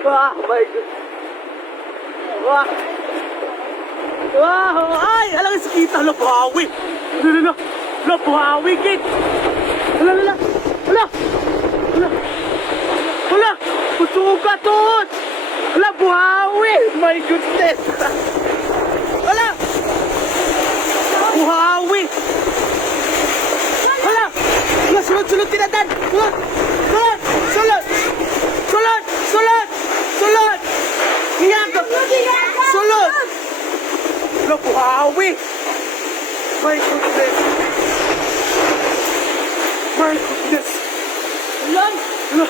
Ah, my God. Wah. Wow! Ay! Alam nga kita! Hala, buhawi! Hala, hala, buhawi, kid! Hala, hala! Hala! Hala! Hala! Pusuga, tut! Hala, buhawi! My goodness! Hala! Buhawi! Hala! Hala, sulod-sulod tinatan! Hala! Sulod! Sulod! Sulod! Sulod! Sulod! Iyan! Sulod! Hala, buhawi! My goodness! My goodness! Ulan! Hala!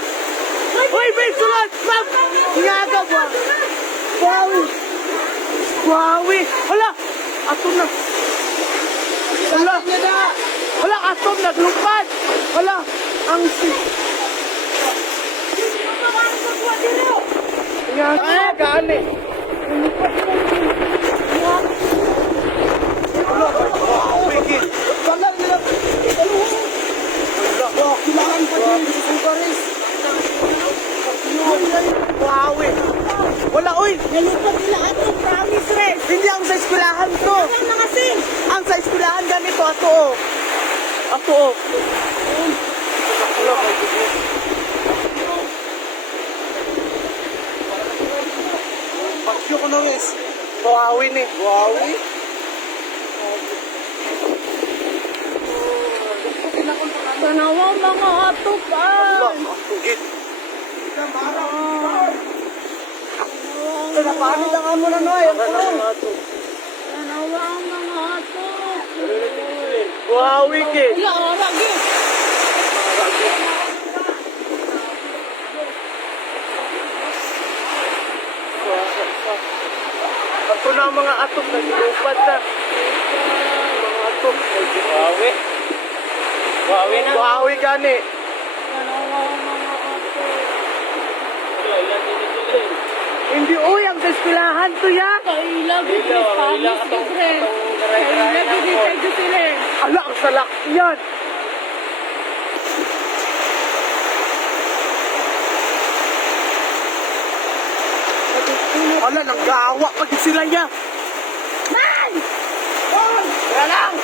Uy, babe! Sulod! Ma'am! Iyaga, buhawi! Buhawi! Hala! Atom na! Hala! Hala! Atom naglupad! Hala! Ang si... Iyaga! Gani! Hala! Buhawi, kid! Balang nila! Oh, kailangan pa din sa Sugaris. Buhawi! Wala, uy! Nalipad nila ato, promise rin. Hindi ang sa eskwelahan to! Ang mga sin. Ang sa eskwelahan ganito, ato oh! Ato oh! Hala, my goodness! Pagsyo ko nung is Buhawi ni. Buhawi? Tanawang mga ato pa. Hala, git! Paano lang mo na noy? Ang kulong. Ato. Tanawang mga ato. Buhawi, kid! Wala, lagi. Ato na ang mga atok na sinupad na. Mga atok. Buhawi. Buhawi na. Buhawi gani. Tanawang mga ato. Hindi uy, ang sa eskwelahan to ya. Kaila, bigis, pamis, bigres. Kaila, bigis, bigis sila. Ala, ang salak yan. Ala, nanggawa pag sila ya. Man! Tira lang.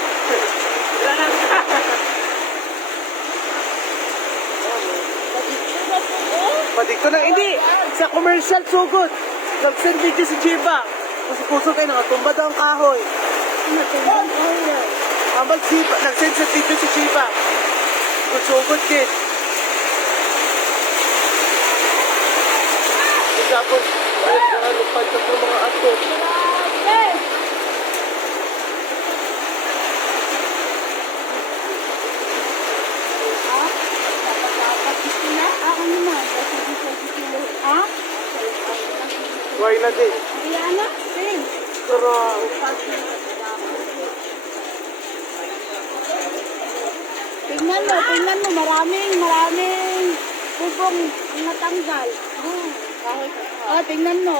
Tira lang. Padig ko na, hindi. Sa commercial sugod. Nag-send video si Jiba. Kasi puso kayo, nakatumba daw ang kahoy. Matundang ko yan. Nag-send sa video si Jiba. Sugod, kid. Tapos, lupad sa mga ato. Grabe! Dapat gusto na? Ako naman. Kasi gusto gusto. Ha? Why na din? Diana? Sing. Pero, Tingnan mo. Maraming bubong natanggal. Tingnan mo.